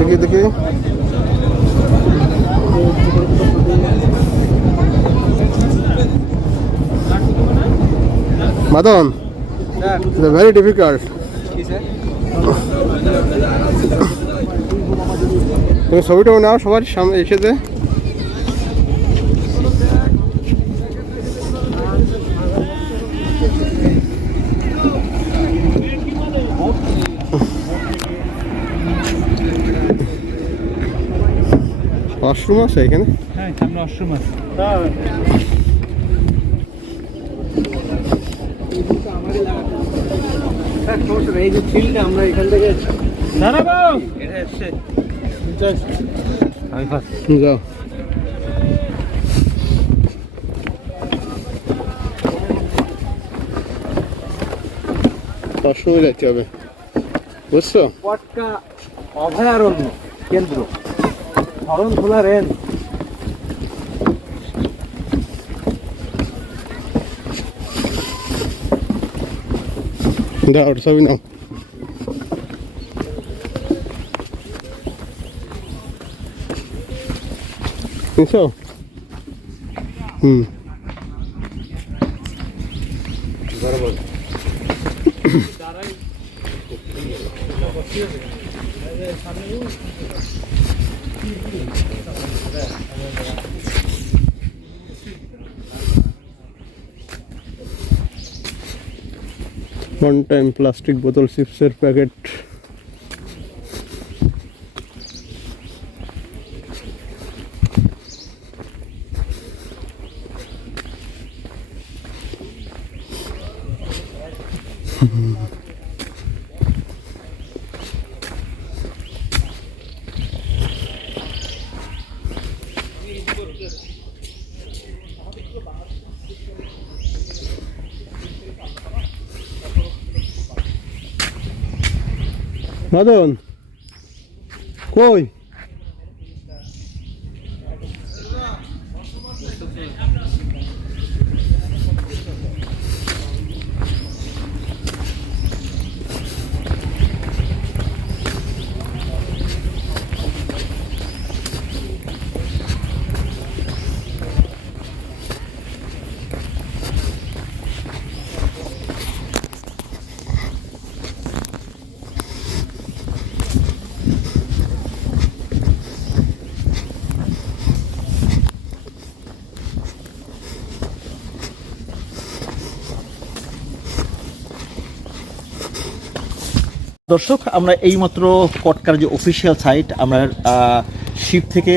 দেখি দেখি মাদন very difficult তুমি ছবিটাও নাও সবার সামনে এসে ওয়াশরুম আছে এখানে? হ্যাঁ সামনে অশ্রম আছে। এই যে ফিল্ডটা আমরা এখান থেকে আমি ফার্স্ট যাও। অসময় যেতে হবে। বুঝছ? পটকা অভয়ারণ্য কেন্দ্র। শরণখোলা রেঞ্জ দাও ওটা ছবি নাও বুঝছ হুম ওয়ান টাইম প্লাস্টিক বোতল চিপসের প্যাকেট মদন কই দর্শক, আমরা এইমাত্র কটকার যে অফিসিয়াল সাইট আমরা শিপ থেকে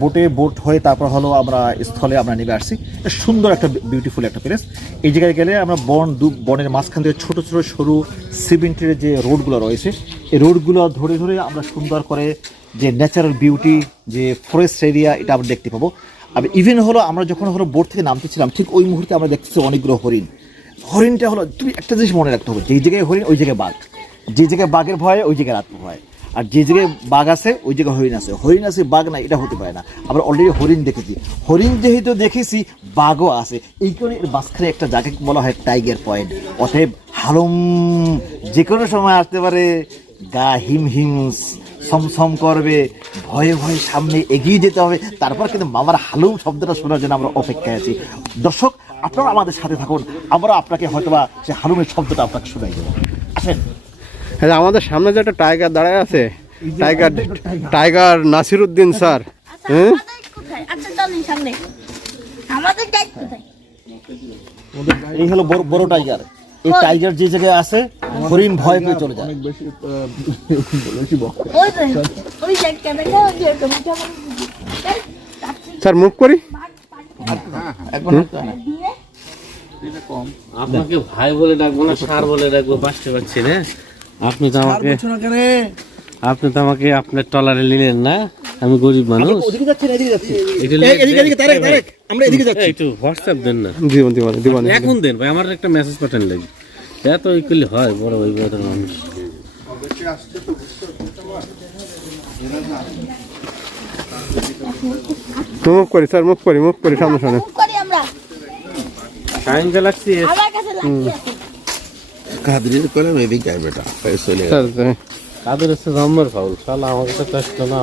বোটে বোট হয়ে তারপর হলো আমরা স্থলে আমরা নেমে আসছি। সুন্দর একটা বিউটিফুল একটা প্লেস এই জায়গায় গেলে আমরা বন দু, বনের মাঝখান থেকে ছোটো ছোটো, সরু সিমেন্টের যে রোডগুলো রয়েছে, এই রোডগুলো ধরে ধরে আমরা সুন্দর করে যে ন্যাচারাল বিউটি যে ফরেস্ট এরিয়া এটা আমরা দেখতে পাবো। আর ইভেন হলো আমরা যখন হলো বোট থেকে নামতেছিলাম, ঠিক ওই মুহূর্তে আমরা দেখতেছি অনেকগুলো হরিণ। হরিণটা হলো, তুমি একটা জিনিস মনে রাখতে হবে, যেই জায়গায় হরিণ, ওই জায়গায় বাঘ। যে জায়গায় বাঘের ভয়, ওই জায়গায় রাত ভয়। আর যে জায়গায় বাঘ আছে, ওই জায়গায় হরিণ আছে। হরিণ আছে, বাঘ না এটা হতে পারে না। আমরা অলরেডি হরিণ দেখেছি। হরিণ যেহেতু দেখেছি, বাঘও আছে। এই কারণে এর মাঝখানে একটা জায়গাকে বলা হয় টাইগার পয়েন্ট অতএব হালুম যে কোনো সময় আসতে পারে, গা হিম হিম সমসম করবে, ভয়ে ভয়ে সামনে এগিয়ে যেতে হবে। তারপর কিন্তু মামার হালুম শব্দটা শোনার জন্য আমরা অপেক্ষায় আছি। দর্শক, আপনারা আমাদের সাথে থাকুন। আমরা আপনাকে হয়তোবা সে হালুমের শব্দটা আপনাকে শোনাই দেবো। আসেন। আমাদের সামনে যে একটা টাইগার দাঁড়ায় আছে টাইগার টাইগার নাসিরুদ্দিন স্যার আচ্ছা, হ্যাঁ? আচ্ছা? এই হলো বড় বড় টাইগার। এই টাইগার যে জায়গায় আছে হরিণ ভয় পেয়ে চলে যায়। স্যার মুভ করি? আপনাকে ভাই বলে ডাকবো না সার বলে ডাকবো বাঁচতে পারছি না। আপনি তো আমাকে আপনি তো আমাকে আপনার টলারে নিলেন না? আমি গরিব মানুষ। ওদিকে যাচ্ছেন এদিকে যাচ্ছি এদিকে এদিকে তারেক তারেক আমরা এদিকে যাচ্ছি। একটু হোয়াটসঅ্যাপ দেন না। জীবন জীবন জীবন এখন দেন ভাই আমার একটা মেসেজ পাঠান লাগবে এত ওই হয় বড় ওই বড় মানুষ। মুভ করি স্যার মুভ করি মুভ করি সামনে সামনে। টাইম আমার। কাছে আছে। কাদরির করলাম এদিকে আর বেটা চলে। তাদের হচ্ছে জম্মের ফাউল শালা আমাকে তো কষ্ট না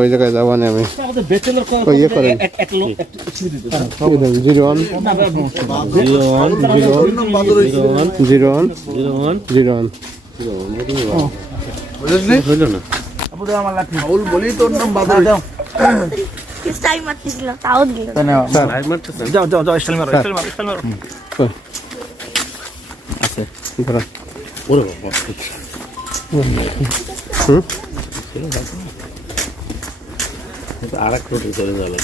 ওই জায়গায় যাব না আমি। ওই ইয়ে করেন। Zero one. Zero one zero one zero one zero one. Zero one. Zero one. হইল না। টাইম মারতেছিল তাও দিল। যাও যাও যাও স্টাইল মারো স্টাইল মারো স্টাইল মারো। ধরো ওরে বাবা আর এক রুটি চলে যাবে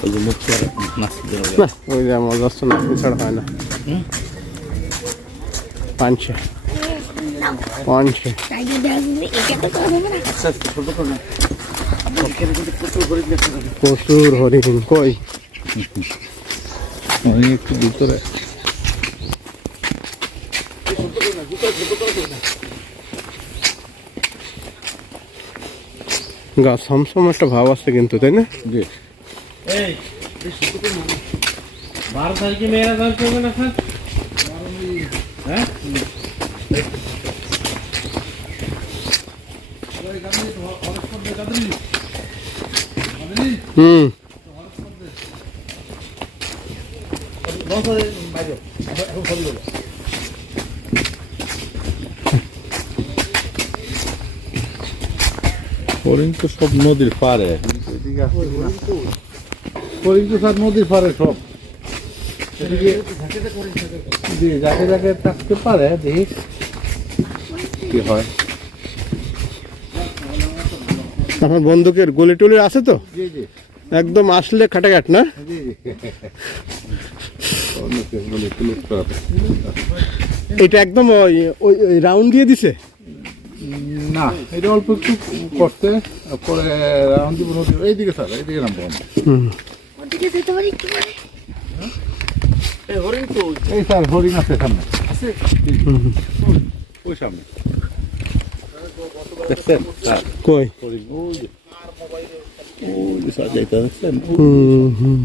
ওই যে মুখ আর নাচতে না ওই যে আমার দশটা না এছাড়া হয় না পাঁচশো পাঁচশো করা প্রচুর হরিণ কই একটু ভিতরে গা সমসম একটা ভাব আছে কিন্তু তাই না? এই বারো মেয়েরা না স্যার? হ্যাঁ? হুম। হরিণ তো সব নদীর পারে হরিণ তো সব নদীর পারে সব। যাকে যাকে থাকতে পারে দেখি কি হয়। আমার বন্দুকের গুলি টুলি আছে তো? একদম আসলে খাটাঘাট না? এটা একদম ওই ওই রাউন্ড দিয়ে দিছে? না এটা অল্প একটু করতে পরে রাউন্ড নদী এইদিকে স্যার এইদিকে নামবো আমরা। ওদিকে যেতে পারি কি করে এই স্যার হরিণ আছে সামনে আছে? ওই সামনে। দেখছেন? কই? ওই যে। ওই যে স্যার যাইতে দেখছেন? হুম হুম।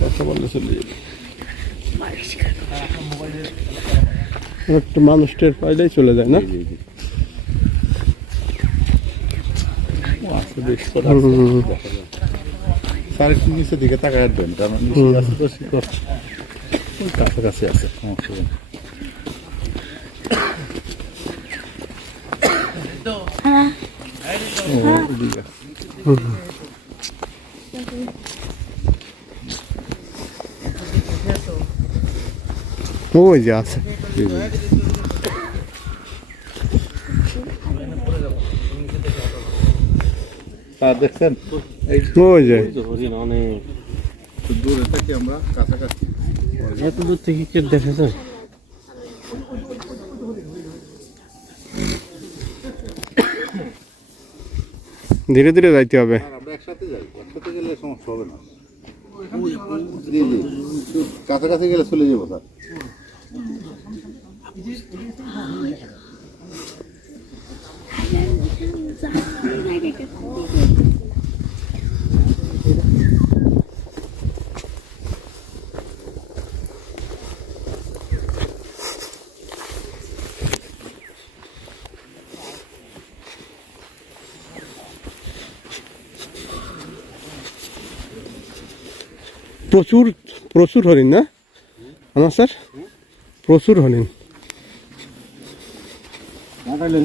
কথা বললে চলে যাবে একটা মানুষটার পাইলেই চলে যায় না জি জি ও আছে বেশ তো হুম। স্যার একটু নিচের দিকে তাকায় দেন কারণ কাছাকাছি আছে সমস্যা নেই ও, ওইদিকে আছে। ওই যে আছে। দেখছেন? ওই অনেক। দূরে থাকি আমরা কাছাকাছি। এত দূর থেকে কে ধীরে ধীরে যাইতে হবে। আমরা একসাথে যাই একসাথে গেলে সমস্যা হবে না। কাছাকাছি গেলে চলে যাব স্যার। প্রচুর প্রচুর হরিণ না? আমার স্যার? প্রচুর হরিণ। নাটাইলেন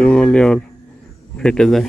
রুমালি আর ফেটে যায়।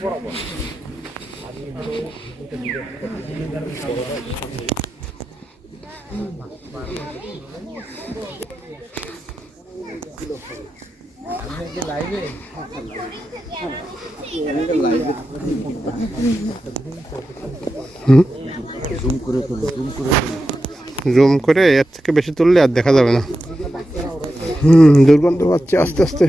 বরাবর আমি ধরো Thank you. জুম করে এর থেকে বেশি তুললে আর দেখা যাবে না। হুম, দুর্গন্ধ পাচ্ছে আস্তে আস্তে।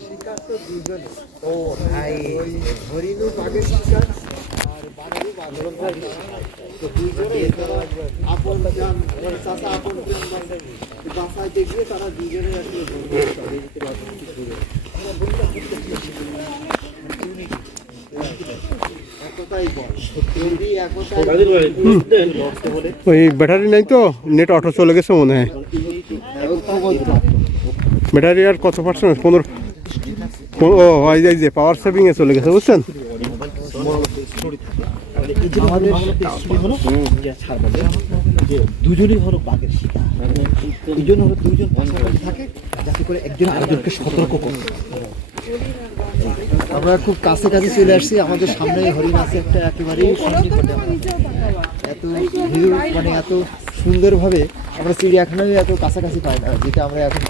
শিকার ও ভাই, হরিণও বাঘের আর বাঘের বাঘের বাঘের শিকার তো দুজনে আপন যান চাষা আপন বাসাইতে গিয়ে তারা দুজনে বন্ধু ওই ব্যাটারি নাই তো নেট অটো চলে গেছে মনে হয়। ব্যাটারি আর কত পার্সেন্ট পনেরো ও এই যে- পাওয়ার সেভিং এ চলে গেছে বুঝছেন? দুজনেই হলো বাঘের শিকার। এই জন্য হলো দুজন পাশাপাশি থাকে যাতে করে একজন আরেকজনকে সতর্ক করে। আমরা খুব কাছে কাছে চলে আসছি। আমাদের সামনে হরিণ আছে একটা একেবারেই এত ভিড় মানে এত সুন্দরভাবে আমরা চিড়িয়াখানায় এত কাছাকাছি পাই না, যেটা আমরা এখন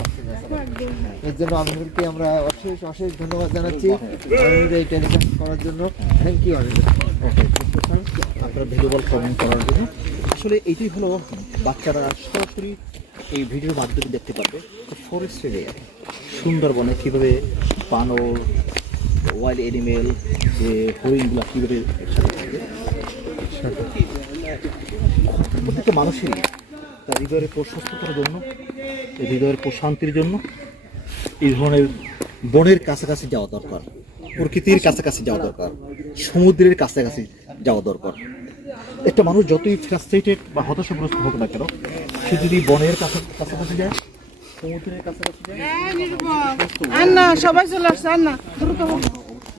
এর জন্য আপনাদেরকে আমরা অশেষ অশেষ ধন্যবাদ জানাচ্ছি এই টেলিকাস্ট করার জন্য। থ্যাংক ইউ আমাদের আপনারা ভ্যালুবল কমেন্ট করার জন্য। আসলে এইটাই হলো বাচ্চারা সরাসরি এই ভিডিওর মাধ্যমে দেখতে পারবে ফরেস্ট এরিয়া সুন্দরবনে কীভাবে বানর ওয়াইল্ড এনিমেল যে হরিণগুলো কীভাবে একসাথে প্রত্যেকটা মানুষেরই তার হৃদয়ের প্রশস্ততার জন্য হৃদয়ের প্রশান্তির জন্য এই ধরনের বনের কাছাকাছি যাওয়া দরকার, প্রকৃতির কাছাকাছি যাওয়া দরকার, সমুদ্রের কাছাকাছি যাওয়া দরকার। একটা মানুষ যতই ফ্রাস্ট্রেটেড বা হতাশাগ্রস্ত হোক না কেন, সে যদি বনের কাছা- কাছাকাছি যায়, সমুদ্রের কাছাকাছি যায় সবাই চলে আসছে না দ্রুত।